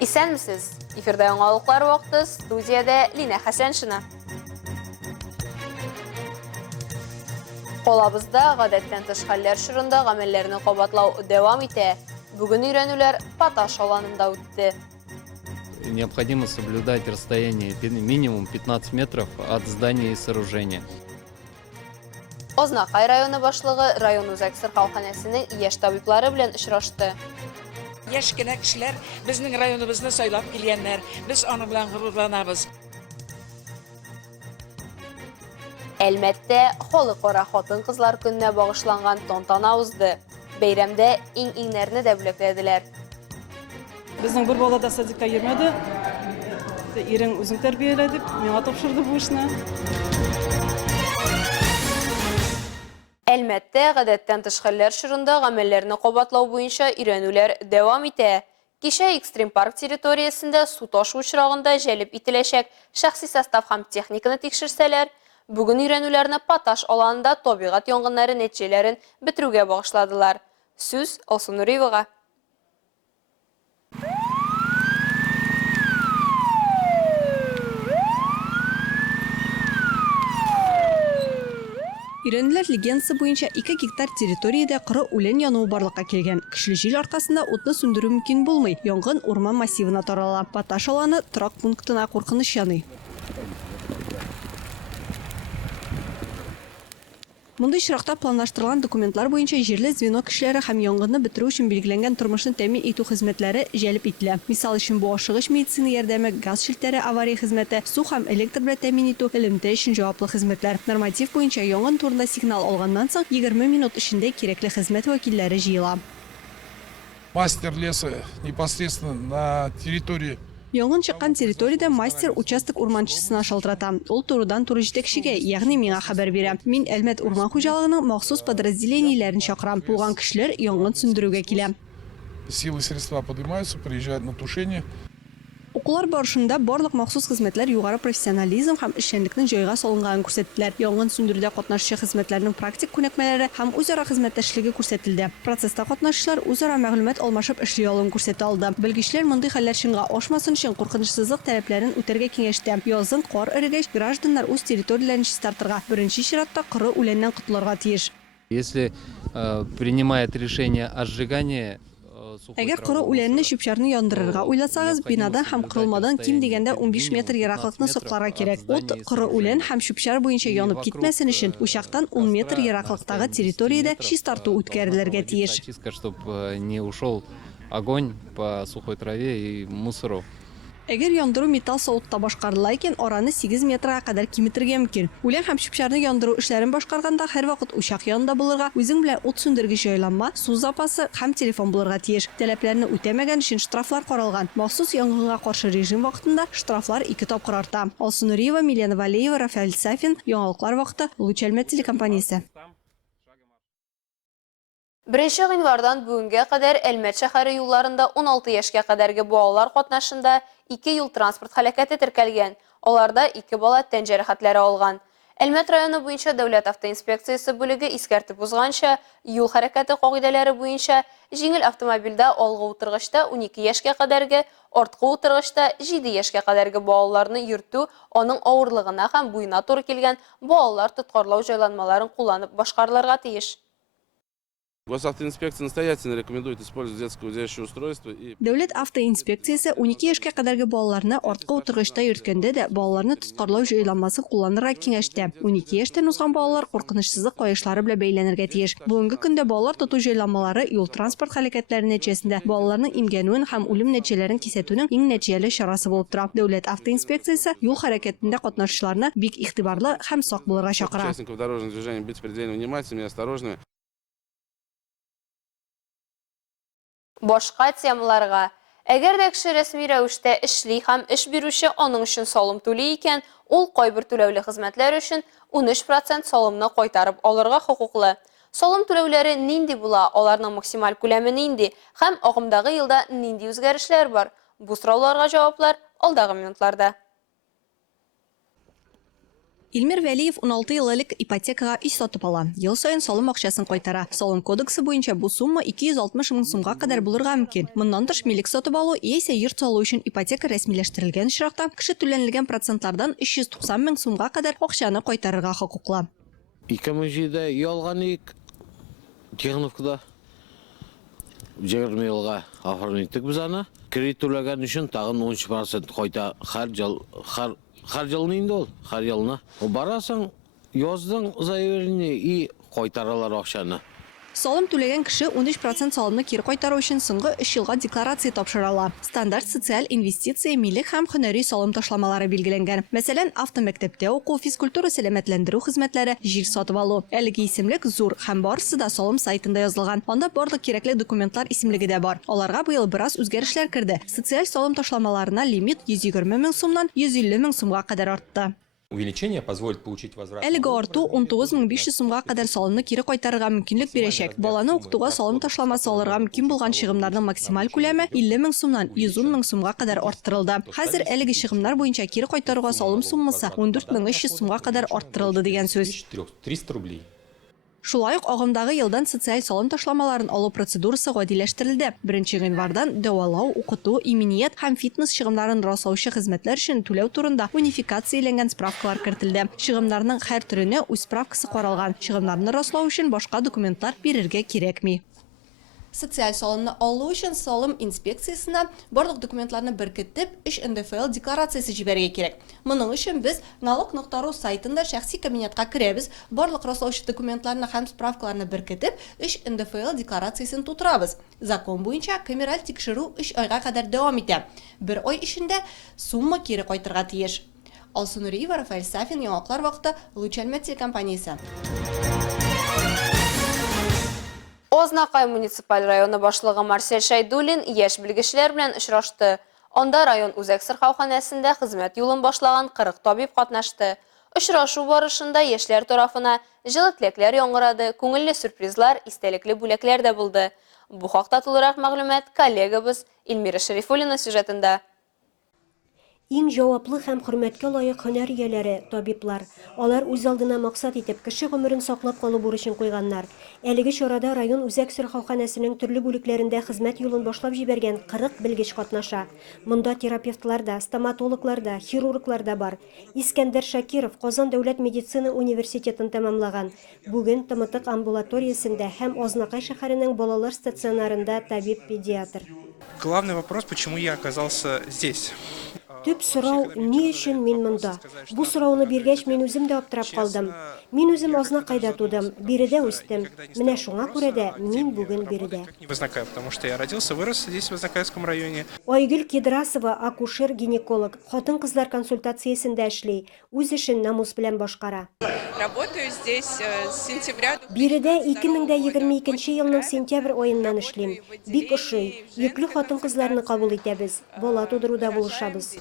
İsen misiniz? Efirde yangalıklar vakti stüdiyada Lina Hasanşina. Kolabızda gadetten tışhaller şırında gamellerini qobatlaw devam ite. Bugün öğrenüler Pataş alanında öttü. Необходимо соблюдать расстояние минимум 15 метров от здания и сооружения. Oznaqay rayonu başlığı rayon uzak sırxavxanasının yaş tabipları bilen işraştı. Yaşkina kişiler bizning rayonimizni saylab kelganlar. Biz onun bilan g'ururlanamiz. Elbette, Xalqara Xotin Qizlar gününe bağışlanğan tontana uzdu. Beyramda in-inlerini de büleklediler. Bizning bir bola da sadikka yirmedi. Erim o'zing tarbiyaladi, menga topshirdi bu ishni. Elbette, gadetten tışhaller şırında gamellerini qobatlaw boyunca öğrenüler devam ite. Kişi Ekstrem Park teritoriyasında su taşı uçurağında jelip itileşek şahsi sastav ham texnikini tekşirseler, bugün öğrenülerini Pataş alanında tabiat yongınları neticelerin bitiruge bağışladılar. Söz Olsun Nuriyevaga. Иренлер легендасы буенча 2 гектар территорияда кыры үлән януы барлыкка килгән. Көчле җил аркасында утны сүндерү мөмкин булмый. Янгын урман массивына тарала. Паташ аланы торак пунктына куркыныч яный. Мондый чиракта планлаштырылган документлар буенча җирле звено кешеләре һәм янгынны бетерү өчен билгеләнгән тормышны тәэмин итү хезмәтләре җәлеп ителә. Мисал өчен бу ашыгыч медицина ярдәме, газ шелтәре авария хезмәте, су һәм электр белән тәэмин итү элемтә өчен җаваплы хезмәтләр. Норматив буенча янгын турында сигнал алганнан соң 20 минут эчендә кирәкле хезмәт вәкилләре җыела. Мастер леса непосредственно на территории. Янгын чыккан территорияда мастер участок урманчысына шалтырата. Ул турыдан-туры җитәкчегә, ягъни миңа хәбәр бирә. Мин Әлмәт урман хуҗалыгының махсус подразделениеләрен чакырам. Булган кешеләр янгын сүндерүгә килә. Силы и средства поднимаются, приезжают на тушение. Укулар барышында барлык махсус хезмәтләр югары профессионализм һәм эшчәнлекнең җайга салынганын күрсәттеләр. Янгын сүндерүдә катнашучы хезмәтләрнең практик күнекмәләре һәм үзара хезмәттәшлеге күрсәтелде. Процесста катнашучылар үзара мәгълүмат алмашып эшли алуын күрсәтә алды. Белгечләр мондый хәлләр чынга ашмасын өчен куркынычсызлык таләпләрен үтәргә киңәште. Язын кар эрегәч, гражданнар үз территорияләрен чистартырга, беренче чиратта кыры үләннән котылырга тиеш. Если принимает решение о сжигании, Әгәр кыры үләнне чүп-чарны яндырырга уйласагыз, бинадан һәм кырылмадан ким дигәндә 15 метр ераклыкны сакларга кирәк. Ут, кыры үлән һәм чүп-чар буенча янып китмәсен өчен учактан 10 метр ераклыктагы территориядә чистарту үткәрелергә тиеш. чтобы не ушел огонь по сухой траве и мусору. Әгәр яндыру металл савытта башкарыла икән, араны 8 метрга кадәр киметергә мөмкин. Үлән һәм чүп-чарны яндыру эшләрен башкарганда һәрвакыт учак янында булырга, үзең белән ут сүндергеч җайланма, су запасы һәм телефон булырга тиеш. Таләпләрне үтәмәгән өчен штрафлар каралган. Махсус янгынга каршы режим вакытында штрафлар 2 тапкыр арта. Олсун Нуриева, Милена Валеева, Рафаэль Сафин, Яңалыклар вакыты, Луч Әлмәт телекомпаниясе. 1 январдан бүгенгә кадәр Әлмәт шәһәре юлларында 16 яшькә кадәрге балалар катнашында 2 юл транспорт һәлакәте теркәлгән. Аларда 2 бала тән җәрәхәтләре алган. Әлмәт районы буенча дәүләт автоинспекциясе бүлеге искәртеп узганча, юл хәрәкәте кагыйдәләре буенча җиңел автомобильдә алгы утыргычта 12 яшькә кадәрге, арткы утыргычта 7 яшькә кадәрге балаларны йөртү, аның авырлыгына һәм буена туры килгән балалар тоткарлау җайланмаларын кулланып башкарылырга тиеш. Госавтоинспекция настоятельно рекомендует использовать детское удерживающее устройство. Дәүләт автоинспекциясе 12 яшькә кадәрге балаларны арткы утыргычта йөрткәндә дә балаларны тоткарлау җайланмасы кулланырга киңәштә. 12 яшьтән узган балалар куркынычсызлык каешлары белән бәйләнергә тиеш. Бүгенге көндә балалар тоту җайланмалары юл транспорт хәрәкәтләре нәтиҗәсендә балаларның имгәнүен һәм үлем нәтиҗәләрен кисәтүнең иң нәтиҗәле чарасы булып тора. Дәүләт автоинспекциясе юл хәрәкәтендә катнашучыларны бик игътибарлы һәм сак булырга чакыра. Участников дорожного движения быть предельно внимательными и осторожными. Башка темаларга. Әгәр дә кеше рәсми рәвештә эшли һәм эш бирүче аның өчен салым түли икән, ул кайбер түләүле хезмәтләр өчен 13% салымны кайтарып алырга хокуклы. Салым түләүләре нинди була, аларның максималь күләме нинди һәм агымдагы елда нинди үзгәрешләр бар? Бу сорауларга җаваплар алдагы минутларда. Илмир Вәлиев 16 ел элек ипотекага үй сатып ала. Ел сайын салым акчасын кайтара. Салым кодексы буенча бу сумма 260 мең сумга кадәр булырга мөмкин. Моннан тыш милек сатып алу яисә йорт салу өчен ипотека рәсмиләштерелгән очракта кеше түләнелгән процентлардан 390 мең сумга кадәр акчаны кайтарырга хокуклы. 2007-дә үй алган идек Техновкада. 20 елга оформиттек без аны. Кредит түләгән өчен тагын 13% кайта һәр ел инде ул, һәр елны. Барасың, язның заявление и кайтаралар акчаны. Салым түләгән кеше 13% салымны кире кайтару өчен соңгы 3 елга декларация тапшыра. Стандарт социаль инвестиция, милек һәм һөнәри салым ташламалары билгеләнгән. Мәсәлән, автомәктәптә уку, физкультура сәламәтләндерү хезмәтләре, җир сатып алу. Әлеге исемлек зур һәм барысы да салым сайтында язылган. Анда барлык кирәкле документлар исемлеге дә бар. Аларга быел бераз үзгәрешләр керде. Социаль салым ташламаларына лимит 120 мең сумнан 150 мең сумга кадәр артты. Увеличение позволит получить возврат. Әлеге арту 19 500 сумга кадәр салымны кире кайтарырга мөмкинлек бирәчәк. Баланы укытуга салым ташламасы алырга мөмкин булган чыгымнарның максималь күләме 50 мең сумнан 110 мең сумга кадәр арттырылды. Хәзер әлеге чыгымнар буенча кире кайтаруга салым суммасы 14 300 сумга кадәр арттырылды дигән сүз. 300 рублей. Шулай ук агымдагы елдан социаль салым ташламаларын алу процедурасы гадиләштерелде. 1 январьдан дәвалау, укыту, иминiyet һәм фитнес чыгымнарын раслаучы хезмәтләр өчен түләү турында унификацияләнгән справкалар кертелде. Чыгымнарның һәр төренә үз справкасы каралган. Чыгымнарны раслау өчен башка документлар бирергә кирәкми. Социаль салымны алу өчен салым инспекциясына барлык документларны беркетеп, 3 НДФЛ декларациясе җибәрергә кирәк. Моның өчен без налог.ру сайтында шәхси кабинетка керәбез, барлык раслаучы документларны һәм справкаларны беркетеп, 3 НДФЛ декларациясын тутырабыз. Закон буенча камераль тикшерү 3 айга кадәр дәвам итә. 1 ай эчендә сумма кире кайтырга тиеш. Алсу Нуриева, Рафаэль Сафин, Яңаклар вакыты, Лучельмет телекомпаниясе. Ознакай муниципаль районы башлыгы Марсель Шайдуллин яшь белгечләр белән очрашты. Анда район үзәк сырхауханәсендә хезмәт юлын башлаган 40 табиб катнашты. Очрашу барышында яшьләр тарафына җылы теләкләр яңгырады, күңелле сюрпризлар, истәлекле бүләкләр дә булды. Бу хакта тулырак мәгълүмат коллегабыз Илмира Шәрифуллина сюжетында. Иң җаваплы һәм хөрмәткә лаек һөнәр ияләре, табиблар. Алар үз алдына максат итеп кеше гомерен саклап калу бурычын куйганнар. Әлеге чарада район үзәк сырхауханәсенең төрле бүлекләрендә хезмәт юлын башлап җибәргән 40 белгеч катнаша. Монда терапевтлар да, стоматологлар да, хирурглар да бар. Искәндәр Шакиров Казан дәүләт медицина университетын тәмамлаган. Бүген Тымытык амбулаториясендә һәм Ознакай шәһәренең балалар стационарында табиб-педиатр. Главный вопрос, почему я оказался здесь. Төп сорау, ни өчен мин монда? Бу сорауны биргәч, мин үзем дә аптырап калдым. Мин үзем Ознакайда тудым, биредә үстем. Менә шуңа күрә дә мин бүген биредә. Потому что я родился, вырос здесь в Ознакайском районе. Айгөл Кедрасова, акушер-гинеколог, хатын-кызлар консультациясендә эшли, үз эшен намус белән башкара. Работаю здесь с сентября. Биредә 2022 елның сентябрь аеннан эшлим. Бик ошый, йөкле хатын-кызларны кабул итәбез, бала тудыруда булышабыз.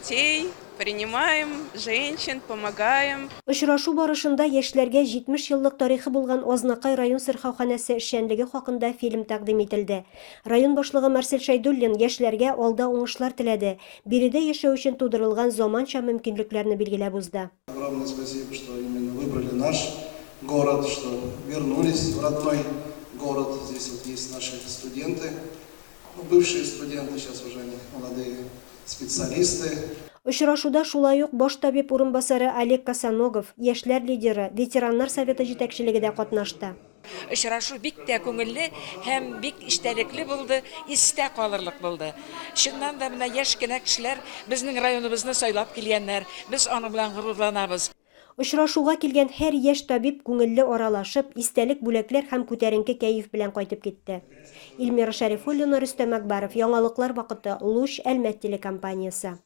Принимаем женщин, помогаем. Очрашу барышында яшьләргә 70 еллык тарихы булган Ознакай район сырхауханәсе эшчәнлеге хакында фильм тәкъдим ителде. Район башлыгы Марсель Шайдуллин яшьләргә алда уңышлар теләде. Биредә яшәү өчен тудырылган заманча мөмкинлекләрне билгеләп узды. Огромное спасибо, что именно выбрали наш город, что вернулись в родной город. Здесь вот есть наши студенты, бывшие студенты, сейчас уже они молодые специалисты. Очрашуда шулай ук баш табиб урынбасары Олег Косоногов, яшьләр лидеры, ветераннар советы җитәкчелеге дә катнашты. Очрашу бик тә күңелле һәм бик истәлекле булды, истә калырлык булды. Шуннан да менә яшь кенә кешеләр безнең районыбызны сайлап килгәннәр. Без аның белән горурланабыз. Очрашуга килгән һәр яшь табиб күңелле аралашып, истәлек бүләкләр һәм күтәренке кәеф белән кайтып китте. Илмира Шәрифуллина, Рөстәм Әкбаров, Яңалыклар вакыты, Луч Әлмәт телекомпаниясе.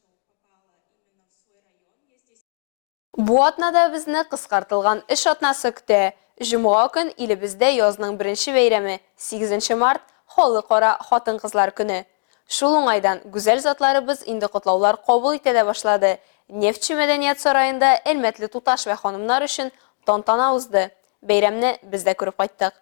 Бу атнада безне кыскартылган эш атнасы көтә. Җомга көн илебездә язның беренче бәйрәме 8 март халыкара хатын-кызлар көне. Шул уңайдан гүзәл затларыбыз инде котлаулар кабул итә дә башлады. Нефтче мәдәният сараенда әлмәтле туташ вә ханымнар өчен тантана узды. Бәйрәмне без дә күреп кайттык.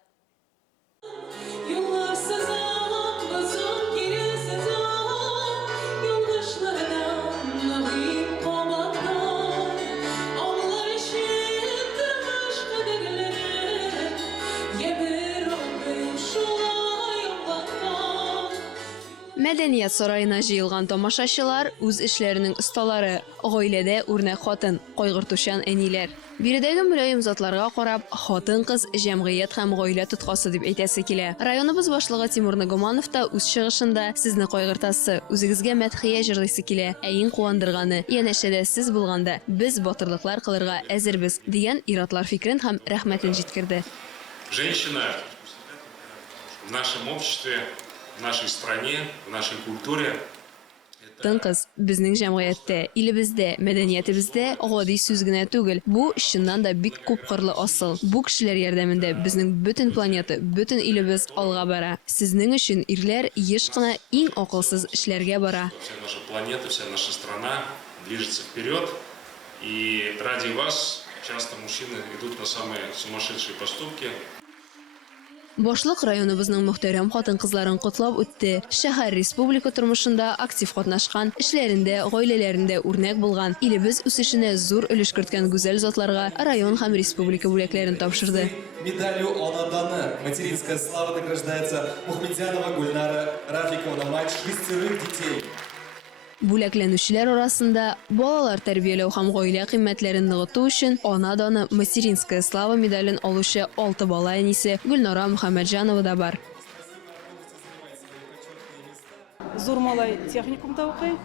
Мәдәният сарайына җыелган тамашачылар үз эшләренең осталары, гаиләдә үрнәк хатын, кайгыртучан әниләр. Биредәге мөлаем затларга карап, хатын-кыз җәмгыять һәм гаилә тоткасы дип әйтәсе килә. Районыбыз башлыгы Тимур Нагуманов та үз чыгышында сезне кайгыртасы, үзегезгә мәдхия җырлыйсы килә. Ә иң куандырганы, янәшәдә сез булганда без батырлыклар кылырга әзербез дигән иратлар фикрен һәм рәхмәтен җиткерде. Женщина в нашем обществе, в нашей стране, в нашей культуре. Хатын-кыз безнең җәмгыятьтә, илебездә, мәдәниятебездә гади сүз генә түгел. Бу чыннан да бик күп кырлы асыл. Бу кешеләр ярдәмендә безнең бөтен планета, бөтен илебез алга бара. Сезнең өчен ирләр еш кына иң акылсыз эшләргә бара. Вся наша планета, вся наша страна движется вперед. И ради вас часто мужчины идут на самые сумасшедшие поступки. Башлык районыбызның мөхтәрәм хатын-кызларын котлап үтте. Шәһәр республика тормышында актив катнашкан, эшләрендә, гаиләләрендә үрнәк булган, илебез үсешенә зур өлеш керткән гүзәл затларга район һәм республика бүләкләрен тапшырды. Медалью Анаданы материнская слава награждается Мухмедзянова Гульнара Рафиковна, мать 6 детей. Бүләкләнүчеләр арасында балалар тәрбияләү һәм гаилә кыйммәтләрен ныгыту өчен Ана-даны материнская слава медален алучы 6 бала әнисе Гөлнара Мөхәммәтҗанова да бар. Зур малай техникумда укый.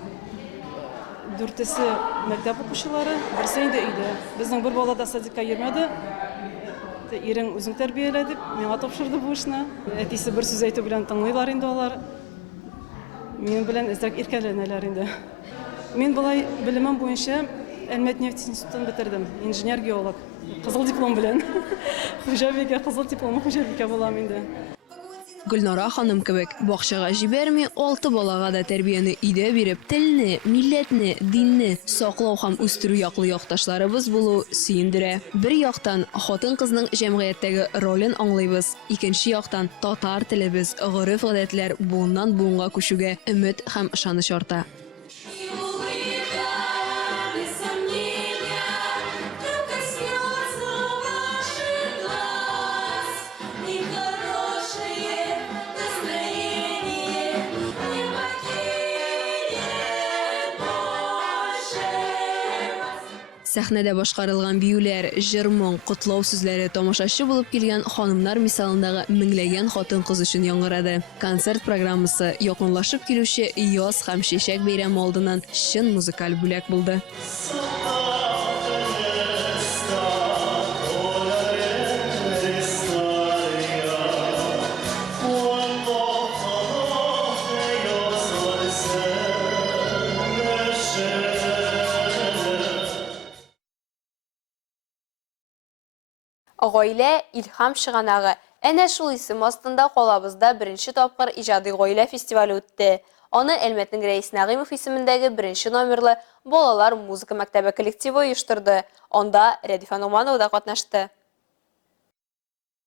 4-се мәктәп укучылары, берсе инде өйдә. Безнең бер бала да садикка йөрмәде. Ирең үзең тәрбияләде, миңа тапшырды бу эшне. Әтисе бер сүз әйтү белән тыңлыйлар инде алар. Мен белән эзрәк иркәләнәләр инде. Мен болай белемем буенча Әлмәт-Нефть институтын бетердем, инженер-геолог. Кызыл диплом белән. Хуҗабикә кызыл дипломлы хуҗабикә булам инде. Гөлнара ханым кебек бакчага җибәрми 6 балага да тәрбияне өйдә биреп, телне, милләтне, динне саклау һәм үстерү яклы якташларыбыз булу сөендерә. Бер яктан хатын-кызның җәмгыятьтәге ролен аңлыйбыз, икенче яктан татар телебез, гореф-гадәтләр буыннан буынга күчүгә өмет һәм ышаныч арта. Сәхнәдә башкарылган биюләр, җыр-моң, котлау сүзләре тамашачы булып килгән ханымнар мисалындагы меңләгән хатын-кыз өчен яңгырады. Концерт программасы якынлашып килүче яз һәм чәчәк бәйрәме алдыннан чын музыкаль бүләк булды. Гаилә илһам чыганагы. Әнә шул исем астында калабызда беренче тапкыр иҗади гаилә фестивале үтте. Аны Әлмәтнең Рәис Нәгыймов исемендәге беренче номерлы балалар музыка мәктәбе коллективы оештырды. Анда Рәдифә Нугманова да катнашты.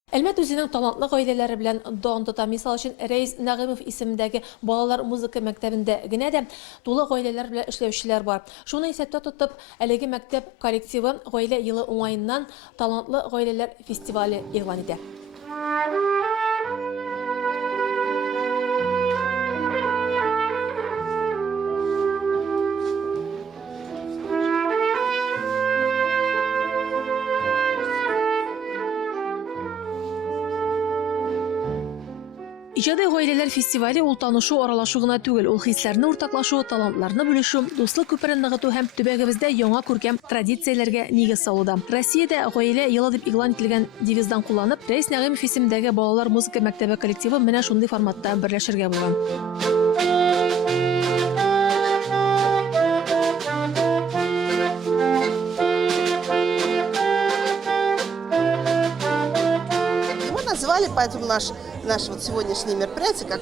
Әлмәт үзенең талантлы гаиләләре белән дан тота. Мисал өчен, Рәис Нәгыймов исемендәге балалар музыка мәктәбендә генә дә тулы гаиләләр белән эшләүчеләр бар. Шуны исәптә тотып, әлеге мәктәп коллективы гаилә елы уңаеннан талантлы гаиләләр фестивале игълан итә. Иҗади гаиләләр фестивале ул танышу, аралашу гына түгел, ул хисләрне уртаклашу, талантларны бүлешү, дуслык күперен ныгыту һәм төбәгебездә яңа күркәм традицияләргә нигез салуда. Россиядә гаилә елы дип игълан ителгән девиздан кулланып, Рәис Нәгыймов исемендәге балалар музыка мәктәбе коллективы менә шундый форматта берләшергә булган. Назвали, поэтому наш вот сегодняшнее мероприятие как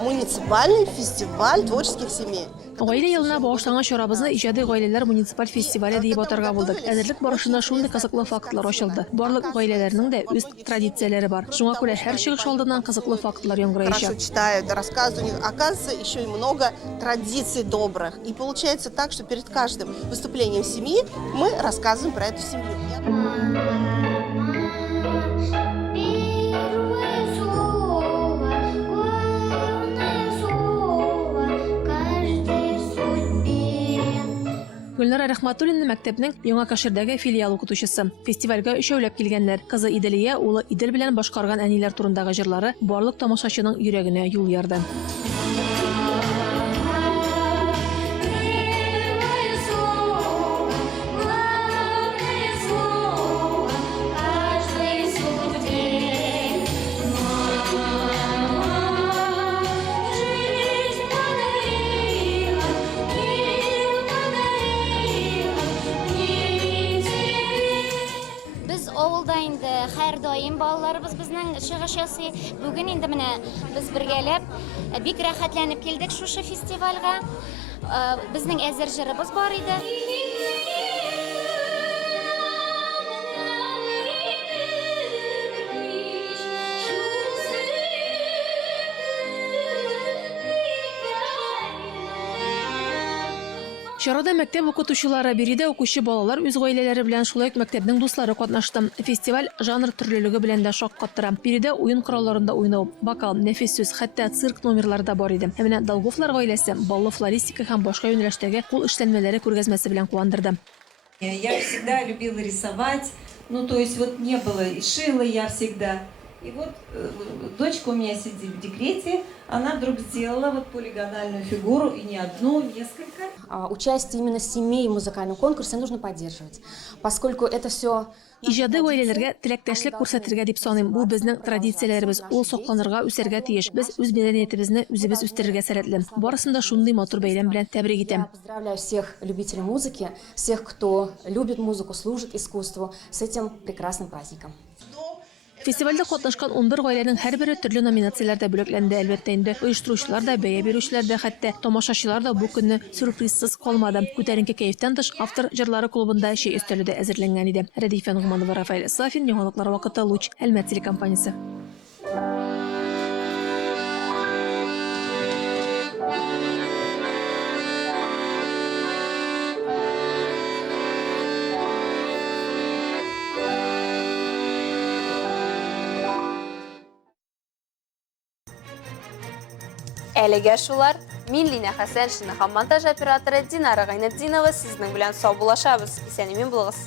муниципальный фестиваль творческих семей. Гаилә елына багышланган чарабызны иҗади гаиләләр муниципаль фестивале дип атарга булдык. Әзерлек барышында шундый кызыклы фактлар ачылды. Барлык гаиләләрнең дә үз традицияләре бар. Шуңа күрә һәр чыгыш алдыннан кызыклы фактлар яңгыраячак. Хорошо читают, рассказывают. Оказывается, еще и много традиций добрых. И получается так, что перед каждым выступлением семьи мы рассказываем про эту семью. Гөлнара Рәхмәтуллина мәктәпнең Яңа Каширдәге филиал укытучысы. Фестивальгә өчәүләп килгәннәр. Кызы Иделия, улы Идел белән башкарган әниләр турындагы җырлары барлык тамашачының йөрәгенә юл ярды. Авылда инде һәр даим балаларыбыз безнең чыгыш ясый. Бүген инде менә без бергәләп бик рәхәтләнеп килдек шушы фестивальгә. Безнең әзер җырыбыз бар иде. Чарада мәктәп укытучылары, биредә укучы балалар үз гаиләләре белән шулай ук мәктәпнең дуслары катнашты. Фестиваль жанр төрлелеге белән дә шаккаттыра. Биредә уен коралларында уйнау, вокал, нәфис сүз, хәтта цирк номерлары да бар иде. Менә Долговлар гаиләсе баллы флористика һәм башка юнәлештәге кул эшләнмәләре күргәзмәсе белән куандырды. Я всегда любила рисовать, то есть вот не было, и шила я всегда. И вот дочка у меня сидит в декрете, она вдруг сделала вот полигональную фигуру, и не одну, несколько. Участие именно семей в музыкальном конкурсе нужно поддерживать, поскольку это все... Иҗади гаиләләргә теләктәшлек күрсәтергә дип саныйм. Бу безнең традицияләребез, ул сакланырга, үсәргә тиеш. Без үз мәдәниятебезне үзебез үстерергә сәләтле. Барысын да шундый матур бәйрәм белән тәбрик итәм. Поздравляю всех любителей музыки, всех, кто любит музыку, служит искусству, с этим прекрасным праздником. Фестивальдә катнашкан 11 гаиләнең һәрбере төрле номинацияләрдә бүләкләнде. Әлбәттә инде оештыручылар да, бәя бирүчеләр дә, хәтта тамашачылар да бу көнне сюрпризсыз калмады. Күтәренке кәефтән тыш автор җырлары клубында чәй өстәле дә әзерләнгән иде. Рәдифә Нугманова, Рафаэль Сафин, Яңалыклар вакыты, Луч, Әлмәт телекомпаниясе. Әлегә шулар, мин Лина Хәсәншина һәм монтаж операторы Динара Гайнетдинова сезнең белән сау булашабыз. Исән-имин булыгыз.